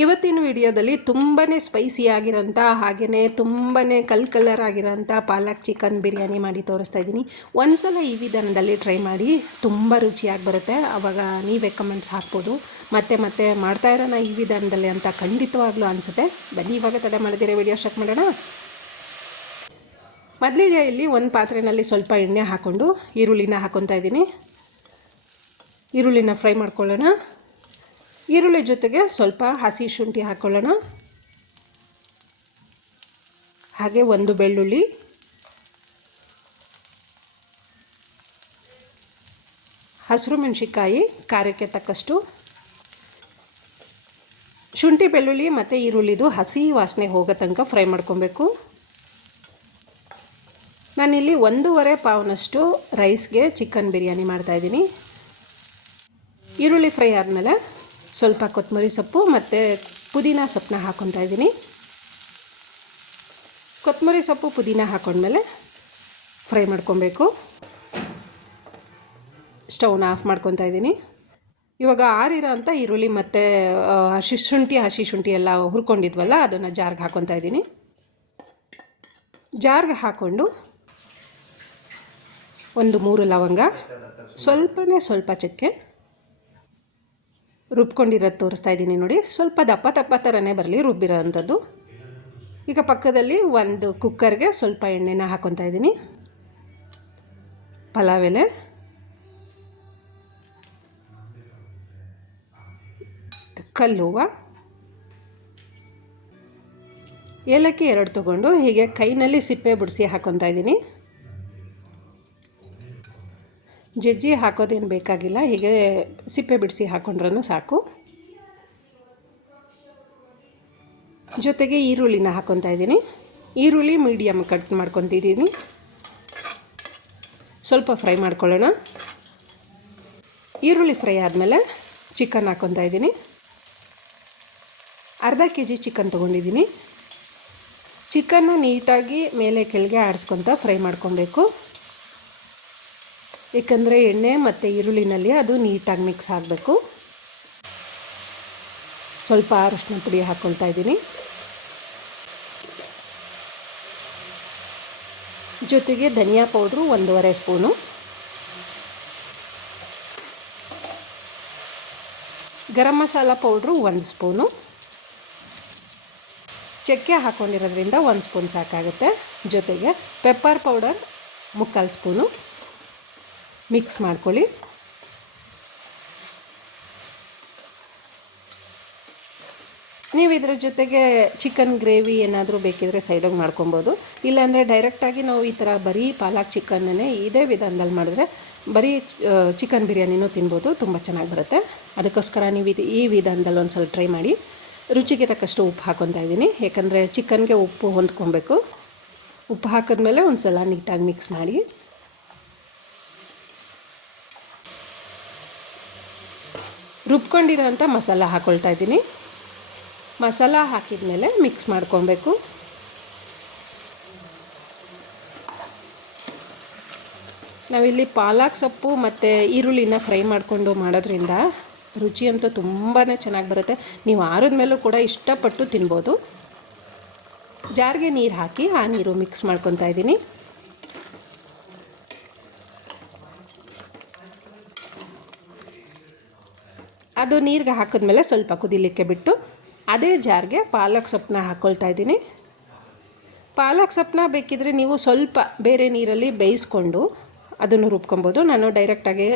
ಇವತ್ತಿನ ವಿಡಿಯೋದಲ್ಲಿ ತುಂಬಾ ಸ್ಪೈಸಿ ಆಗಿರೋಂಥ ಹಾಗೆಯೇ ತುಂಬಾ ಕಲರ್ ಆಗಿರೋಂಥ ಪಾಲಕ್ ಚಿಕನ್ ಬಿರಿಯಾನಿ ಮಾಡಿ ತೋರಿಸ್ತಾ ಇದ್ದೀನಿ. ಒಂದ್ಸಲ ಈ ವಿಧಾನದಲ್ಲಿ ಟ್ರೈ ಮಾಡಿ, ತುಂಬ ರುಚಿಯಾಗಿ ಬರುತ್ತೆ. ಆವಾಗ ನೀವೇ ಕಮೆಂಟ್ಸ್ ಹಾಕ್ಬೋದು, ಮತ್ತೆ ಮಾಡ್ತಾ ಇರೋಣ ಈ ವಿಧಾನದಲ್ಲಿ ಅಂತ ಖಂಡಿತವಾಗ್ಲೂ ಅನಿಸುತ್ತೆ. ಬನ್ನಿ ಇವಾಗ ತಡ ಮಾಡಿದಿರೋ ವಿಡಿಯೋ ಸ್ಟಾರ್ಟ್ ಮಾಡೋಣ. ಮೊದಲಿಗೆ ಇಲ್ಲಿ ಒಂದು ಪಾತ್ರೆಯಲ್ಲಿ ಸ್ವಲ್ಪ ಎಣ್ಣೆ ಹಾಕ್ಕೊಂಡು ಈರುಳ್ಳಿನ ಹಾಕ್ಕೊತಾ ಇದ್ದೀನಿ. ಈರುಳ್ಳಿನ ಫ್ರೈ ಮಾಡ್ಕೊಳ್ಳೋಣ. ಈರುಳ್ಳಿ ಜೊತೆಗೆ ಸ್ವಲ್ಪ ಹಸಿ ಶುಂಠಿ ಹಾಕ್ಕೊಳ್ಳೋಣ. ಹಾಗೆ ಒಂದು ಬೆಳ್ಳುಳ್ಳಿ, ಹಸಿರು ಮೆಣಸಿನಕಾಯಿ ಖಾರಕ್ಕೆ ತಕ್ಕಷ್ಟು. ಶುಂಠಿ ಬೆಳ್ಳುಳ್ಳಿ ಮತ್ತು ಈರುಳ್ಳಿದು ಹಸಿ ವಾಸನೆ ಹೋಗೋ ತನಕ ಫ್ರೈ ಮಾಡ್ಕೊಬೇಕು. ನಾನಿಲ್ಲಿ 1.5 ಪಾವ್ನಷ್ಟು ರೈಸ್ಗೆ ಚಿಕನ್ ಬಿರಿಯಾನಿ ಮಾಡ್ತಾಯಿದ್ದೀನಿ. ಈರುಳ್ಳಿ ಫ್ರೈ ಆದಮೇಲೆ ಸ್ವಲ್ಪ ಕೊತ್ತಂಬರಿ ಸೊಪ್ಪು ಮತ್ತು ಪುದೀನ ಸೊಪ್ಪನ್ನ ಹಾಕ್ಕೊತಾ ಇದ್ದೀನಿ. ಕೊತ್ತಂಬರಿ ಸೊಪ್ಪು ಪುದೀನ ಹಾಕ್ಕೊಂಡ್ಮೇಲೆ ಫ್ರೈ ಮಾಡ್ಕೊಬೇಕು. ಸ್ಟವ್ನ ಆಫ್ ಮಾಡ್ಕೊತಾ ಇದ್ದೀನಿ. ಇವಾಗ ಆರಿರೋ ಅಂಥ ಈರುಳ್ಳಿ ಮತ್ತು ಹಸಿ ಶುಂಠಿ ಎಲ್ಲ ಹುರ್ಕೊಂಡಿದ್ವಲ್ಲ, ಅದನ್ನು ಜಾರ್ಗೆ ಹಾಕ್ಕೊತಾ ಇದ್ದೀನಿ. ಜಾರ್ಗೆ ಹಾಕ್ಕೊಂಡು ಒಂದು 3 ಲವಂಗ, ಸ್ವಲ್ಪ ಚಕ್ಕೆ ರುಬ್ಕೊಂಡಿರೋದು ತೋರಿಸ್ತಾ ಇದ್ದೀನಿ ನೋಡಿ. ಸ್ವಲ್ಪ ದಪ್ಪ ಥರನೇ ಬರಲಿ ರುಬ್ಬಿರೋ ಅಂಥದ್ದು. ಈಗ ಪಕ್ಕದಲ್ಲಿ ಒಂದು ಕುಕ್ಕರ್ಗೆ ಸ್ವಲ್ಪ ಎಣ್ಣೆನ ಹಾಕ್ಕೊತಾ ಇದ್ದೀನಿ. ಪಲಾವ್ ಎಲೆ, ಕಲ್ಲುವ, ಏಲಕ್ಕಿ 2 ತೊಗೊಂಡು ಹೀಗೆ ಕೈನಲ್ಲಿ ಸಿಪ್ಪೆ ಬಿಡಿಸಿ ಹಾಕ್ಕೊತಾ ಇದ್ದೀನಿ. ಜಜ್ಜಿ ಹಾಕೋದೇನು ಬೇಕಾಗಿಲ್ಲ, ಹೀಗೆ ಸಿಪ್ಪೆ ಬಿಡಿಸಿ ಹಾಕ್ಕೊಂಡ್ರೂ ಸಾಕು. ಜೊತೆಗೆ ಈರುಳ್ಳಿನ ಹಾಕ್ಕೊತಾ ಇದ್ದೀನಿ. ಈರುಳ್ಳಿ ಮೀಡಿಯಮ್ ಕಟ್ ಮಾಡ್ಕೊತಿದ್ದೀನಿ. ಸ್ವಲ್ಪ ಫ್ರೈ ಮಾಡ್ಕೊಳ್ಳೋಣ. ಈರುಳ್ಳಿ ಫ್ರೈ ಆದಮೇಲೆ ಚಿಕನ್ ಹಾಕ್ಕೊತಾ ಇದ್ದೀನಿ. ಅರ್ಧ kg ಚಿಕನ್ ತೊಗೊಂಡಿದ್ದೀನಿ. ಚಿಕನ್ನ ನೀಟಾಗಿ ಮೇಲೆ ಕೆಳಗೆ ಆಡಿಸ್ಕೊತ ಫ್ರೈ ಮಾಡ್ಕೊಬೇಕು. ಏಕೆಂದರೆ ಎಣ್ಣೆ ಮತ್ತು ಈರುಳ್ಳಿನಲ್ಲಿ ಅದು ನೀಟಾಗಿ ಮಿಕ್ಸ್ ಆಗಬೇಕು. ಸ್ವಲ್ಪ ಅರಿಶಿನ ಪುಡಿ ಹಾಕ್ಕೊಳ್ತಾ ಇದ್ದೀನಿ. ಜೊತೆಗೆ ಧನಿಯಾ powder 1.5 spoon, garam masala powder 1 spoon, ಚಕ್ಕೆ ಹಾಕ್ಕೊಂಡಿರೋದ್ರಿಂದ 1 ಸ್ಪೂನ್ ಸಾಕಾಗುತ್ತೆ. ಜೊತೆಗೆ ಪೆಪ್ಪರ್ ಪೌಡರ್ 3/4 ಸ್ಪೂನು. ಮಿಕ್ಸ್ ಮಾಡ್ಕೊಳ್ಳಿ. ನೀವು ಇದ್ರ ಜೊತೆಗೆ ಚಿಕನ್ ಗ್ರೇವಿ ಏನಾದರೂ ಬೇಕಿದ್ರೆ ಸೈಡಾಗಿ ಮಾಡ್ಕೊಬೋದು. ಇಲ್ಲಾಂದರೆ ಡೈರೆಕ್ಟಾಗಿ ನಾವು ಈ ಥರ ಬರೀ ಪಾಲಕ್ ಚಿಕನ್ನೇ ಇದೇ ವಿಧಾನದಲ್ಲಿ ಮಾಡಿದ್ರೆ ಬರೀ ಚಿಕನ್ ಬಿರಿಯಾನಿನೂ ತಿನ್ಬೋದು, ತುಂಬ ಚೆನ್ನಾಗಿ ಬರುತ್ತೆ. ಅದಕ್ಕೋಸ್ಕರ ನೀವು ಈ ವಿಧಾನದಲ್ಲಿ ಒಂದು ಸಲ ಟ್ರೈ ಮಾಡಿ. ರುಚಿಗೆ ತಕ್ಕಷ್ಟು ಉಪ್ಪು ಹಾಕ್ಕೊತಾ ಇದ್ದೀನಿ, ಯಾಕಂದರೆ ಚಿಕನ್ಗೆ ಉಪ್ಪು ಹೊಂದ್ಕೊಬೇಕು. ಉಪ್ಪು ಹಾಕಿದ್ಮೇಲೆ ಒಂದು ಸಲ ನೀಟಾಗಿ ಮಿಕ್ಸ್ ಮಾಡಿ. ರುಬ್ಕೊಂಡಿರೋ ಅಂಥ ಮಸಾಲ ಹಾಕ್ಕೊಳ್ತಾ ಇದ್ದೀನಿ. ಮಸಾಲ ಹಾಕಿದ ಮೇಲೆ ಮಿಕ್ಸ್ ಮಾಡ್ಕೊಬೇಕು. ನಾವಿಲ್ಲಿ ಪಾಲಕ್ ಸೊಪ್ಪು ಮತ್ತು ಈರುಳ್ಳಿನ ಫ್ರೈ ಮಾಡಿಕೊಂಡು ಮಾಡೋದ್ರಿಂದ ರುಚಿ ಅಂತೂ ತುಂಬಾ ಚೆನ್ನಾಗಿ ಬರುತ್ತೆ. ನೀವು ಆರಿದ ಮೇಲೂ ಕೂಡ ಇಷ್ಟಪಟ್ಟು ತಿನ್ಬೋದು. ಜಾರ್ಗೆ ನೀರು ಹಾಕಿ ಆ ನೀರು ಮಿಕ್ಸ್ ಮಾಡ್ಕೊತಾ ಇದ್ದೀನಿ. ಅದು ನೀರಿಗೆ ಹಾಕಿದ್ಮೇಲೆ ಸ್ವಲ್ಪ ಕುದಿಲಿಕ್ಕೆ ಬಿಟ್ಟು ಅದೇ ಜಾರ್ಗೆ ಪಾಲಕ್ ಸೊಪ್ಪನ್ನ ಹಾಕ್ಕೊಳ್ತಾ ಇದ್ದೀನಿ. ಪಾಲಕ್ ಸೊಪ್ಪನ್ನ ಬೇಕಿದ್ರೆ ನೀವು ಸ್ವಲ್ಪ ಬೇರೆ ನೀರಲ್ಲಿ ಬೇಯಿಸ್ಕೊಂಡು ಅದನ್ನು ರುಬ್ಕೊಬೋದು. ನಾನು ಡೈರೆಕ್ಟಾಗಿ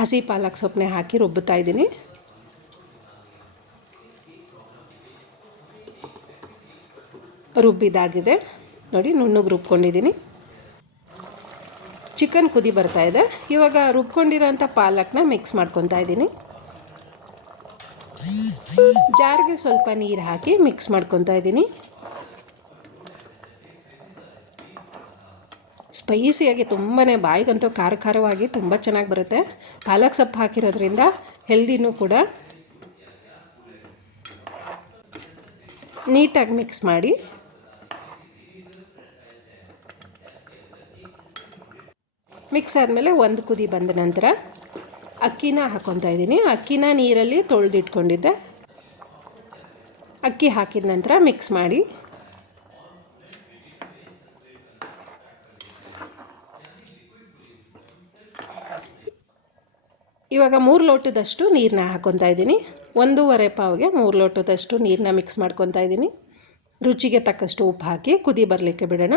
ಹಸಿ ಪಾಲಕ್ ಸೊಪ್ಪನ್ನೇ ಹಾಕಿ ರುಬ್ಬುತ್ತಾ ಇದ್ದೀನಿ. ರುಬ್ಬಿದಾಗಿದೆ ನೋಡಿ, ನುಣ್ಣಗೆ ರುಬ್ಕೊಂಡಿದ್ದೀನಿ. ಚಿಕನ್ ಕುದಿ ಬರ್ತಾಯಿದೆ. ಇವಾಗ ರುಬ್ಕೊಂಡಿರೋಂಥ ಪಾಲಕ್ನ ಮಿಕ್ಸ್ ಮಾಡ್ಕೊತಾ ಇದ್ದೀನಿ. ಜಾರ್ಗೆ ಸ್ವಲ್ಪ ನೀರು ಹಾಕಿ ಮಿಕ್ಸ್ ಮಾಡ್ಕೊತಾ ಇದ್ದೀನಿ. ಸ್ಪೈಸಿಯಾಗಿ ತುಂಬಾ ಬಾಯಿಗಂತೂ ಖಾರವಾಗಿ ತುಂಬ ಚೆನ್ನಾಗಿ ಬರುತ್ತೆ. ಪಾಲಕ್ ಸೊಪ್ಪು ಹಾಕಿರೋದ್ರಿಂದ ಹೆಲ್ದಿನೂ ಕೂಡ. ನೀಟಾಗಿ ಮಿಕ್ಸ್ ಮಾಡಿ ಮಿಕ್ಸ್ ಆದಮೇಲೆ ಒಂದು ಕುದಿ ಬಂದ ನಂತರ ಅಕ್ಕಿನ ಹಾಕ್ಕೊತಾ ಇದ್ದೀನಿ. ಅಕ್ಕಿನ ನೀರಲ್ಲಿ ತೊಳೆದಿಟ್ಕೊಂಡಿದ್ದೆ. ಅಕ್ಕಿ ಹಾಕಿದ ನಂತರ ಮಿಕ್ಸ್ ಮಾಡಿ. ಇವಾಗ 3 ಲೋಟದಷ್ಟು ನೀರನ್ನ ಹಾಕ್ಕೊತಾ ಇದ್ದೀನಿ. 1.5 ಪಾವ್ಗೆ 3 ಲೋಟದಷ್ಟು ನೀರನ್ನ ಮಿಕ್ಸ್ ಮಾಡ್ಕೊತಾ ಇದ್ದೀನಿ. ರುಚಿಗೆ ತಕ್ಕಷ್ಟು ಉಪ್ಪು ಹಾಕಿ ಕುದಿ ಬರಲಿಕ್ಕೆ ಬಿಡೋಣ.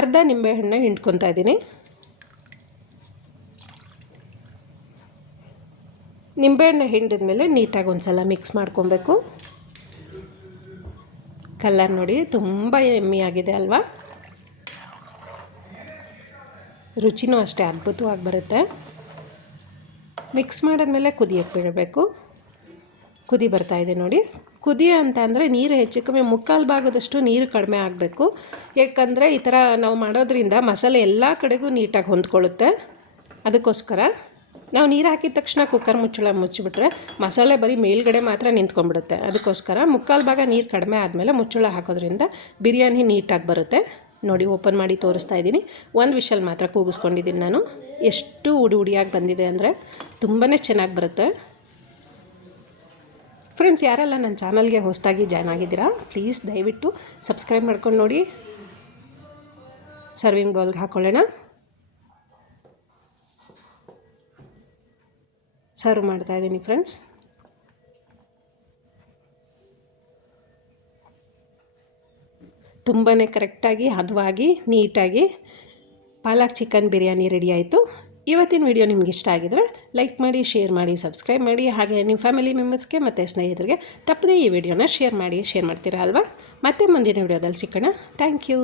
ಅರ್ಧ ನಿಂಬೆಹಣ್ಣು ಹಿಂಡ್ಕೊತಾ ಇದ್ದೀನಿ. ನಿಂಬೆಹಣ್ಣು ಹಿಂಡಿದ ಮೇಲೆ ನೀಟಾಗಿ ಒಂದು ಸಲ ಮಿಕ್ಸ್ ಮಾಡ್ಕೊಬೇಕು. ಕಲರ್ ನೋಡಿ ತುಂಬ ಯಮ್ಮಿ ಆಗಿದೆ ಅಲ್ವಾ? ರುಚಿನೂ ಅಷ್ಟೇ ಅದ್ಭುತವಾಗಿ ಬರುತ್ತೆ. ಮಿಕ್ಸ್ ಮಾಡಿದ್ಮೇಲೆ ಕುದಿಯಕ್ಕೆ ಬಿಡಬೇಕು. ಕುದಿ ಬರ್ತಾಯಿದೆ ನೋಡಿ. ಕುದಿ ಅಂತ ಅಂದರೆ ನೀರು ಹೆಚ್ಚು ಕಮ್ಮಿ 3/4 ಭಾಗದಷ್ಟು ನೀರು ಕಡಿಮೆ ಆಗಬೇಕು. ಏಕೆಂದರೆ ಈ ಥರ ನಾವು ಮಾಡೋದ್ರಿಂದ ಮಸಾಲೆ ಎಲ್ಲ ಕಡೆಗೂ ನೀಟಾಗಿ ಹೊಂದ್ಕೊಳ್ಳುತ್ತೆ. ಅದಕ್ಕೋಸ್ಕರ ನಾವು ನೀರು ಹಾಕಿದ ತಕ್ಷಣ ಕುಕ್ಕರ್ ಮುಚ್ಚಳ ಮುಚ್ಚಿಬಿಟ್ರೆ ಮಸಾಲೆ ಬರೀ ಮೇಲ್ಗಡೆ ಮಾತ್ರ ನಿಂತ್ಕೊಂಡ್ಬಿಡುತ್ತೆ. ಅದಕ್ಕೋಸ್ಕರ 3/4 ಭಾಗ ನೀರು ಕಡಿಮೆ ಆದಮೇಲೆ ಮುಚ್ಚಳ ಹಾಕೋದ್ರಿಂದ ಬಿರಿಯಾನಿ ನೀಟಾಗಿ ಬರುತ್ತೆ. ನೋಡಿ ಓಪನ್ ಮಾಡಿ ತೋರಿಸ್ತಾ ಇದ್ದೀನಿ. 1 ವಿಷಲ್ ಮಾತ್ರ ಕೂಗಿಸ್ಕೊಂಡಿದ್ದೀನಿ ನಾನು. ಎಷ್ಟು ಉಡಿಯಾಗಿ ಬಂದಿದೆ ಅಂದರೆ ತುಂಬಾ ಚೆನ್ನಾಗಿ ಬರುತ್ತೆ. ಫ್ರೆಂಡ್ಸ್, ಯಾರೆಲ್ಲ ನನ್ನ ಚಾನಲ್ಗೆ ಹೊಸದಾಗಿ ಜಾಯ್ನ್ ಆಗಿದ್ದೀರಾ ಪ್ಲೀಸ್ ದಯವಿಟ್ಟು ಸಬ್ಸ್ಕ್ರೈಬ್ ಮಾಡ್ಕೊಂಡು ನೋಡಿ. ಸರ್ವಿಂಗ್ ಬೌಲ್ಗೆ ಹಾಕ್ಕೊಳ್ಳೋಣ. ಸರ್ವ್ ಮಾಡ್ತಾ ಇದ್ದೀನಿ ಫ್ರೆಂಡ್ಸ್. ತುಂಬಾ ಕರೆಕ್ಟಾಗಿ ಹದವಾಗಿ ನೀಟಾಗಿ ಪಾಲಕ್ ಚಿಕನ್ ಬಿರಿಯಾನಿ ರೆಡಿ ಆಯಿತು. ಇವತ್ತಿನ ವಿಡಿಯೋ ನಿಮ್ಗೆ ಇಷ್ಟ ಆಗಿದರೆ ಲೈಕ್ ಮಾಡಿ, ಶೇರ್ ಮಾಡಿ, ಸಬ್ಸ್ಕ್ರೈಬ್ ಮಾಡಿ. ಹಾಗೆ ನಿಮ್ಮ ಫ್ಯಾಮಿಲಿ ಮೆಂಬರ್ಸ್ಗೆ ಮತ್ತು ಸ್ನೇಹಿತರಿಗೆ ತಪ್ಪದೇ ಈ ವಿಡಿಯೋನ ಶೇರ್ ಮಾಡ್ತೀರಾ ಅಲ್ವಾ? ಮತ್ತೆ ಮುಂದಿನ ವಿಡಿಯೋದಲ್ಲಿ ಸಿಗೋಣ. Thank you.